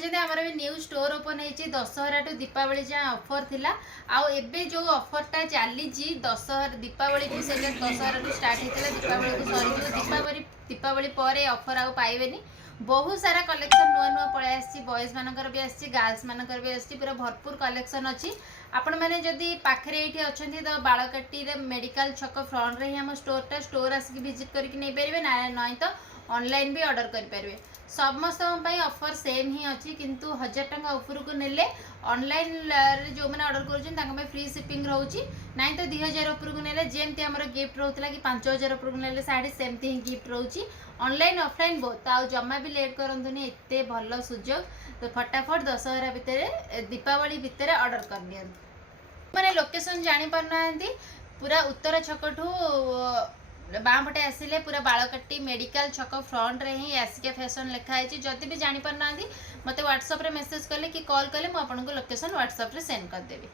ଜାଣିଛନ୍ତି ଆମର ବି ନ୍ୟू ଷ୍ଟୋर ओपन ହେଇଛି दशहरा टू दीपावली जाए ऑफर थिला आउ एबे जो ऑफरटा चलीची दशहरा दीपावली को सेटा दशहरा टू स्टार्ट होता दीपावली को सरीज दीपावली पर ऑफर आउ पाइबेनी बहुत सारा कलेक्शन नुआ नुआ पळै आसी बॉयज मानकर भी आसी गर्ल्स मानकर भी आसी पूरा भरपूर कलेक्शन अच्छी आपण मैंने जदि पाखे ये अच्छा तो बालकाटी मेडिकल छक फ्रंट रे ही आम स्टोर आसिक विजिट करके नहीं पारे ना नहीं तो ऑनलाइन भी ऑर्डर करेंगे समस्त ऑफर सेम ही अच्छी किंतु 1000 टंका उपरको नेले ऑनलाइन जो मैंने ऑर्डर कर फ्री शिपिंग रोचे ना तो 2000 उपरको नेले जेमती आम गिफ्ट रोला कि 5000 उपरको नेले साड़ी सेमती ही गिफ्ट रोचे ऑनलाइन ऑफलाइन बहुत आउ जमा भी लेट करंतुनी एते भल सुजोग तो फटाफट दशहरा भितर दीपावली भितर ऑर्डर कर दियंतु मैंने लोकेशन जानी पारना पूरा उत्तर छकठू बाँपटे आसिले पूरा बालकाटी मेडिकल छक फ्रंट रे ही एसके फैशन लिखाई जदि भी जानी पारना मते व्हाट्सएप रे मेसेज कले कि कॉल कले मुझे लोकेशन व्हाट्सएप रे सेंड कर देबी।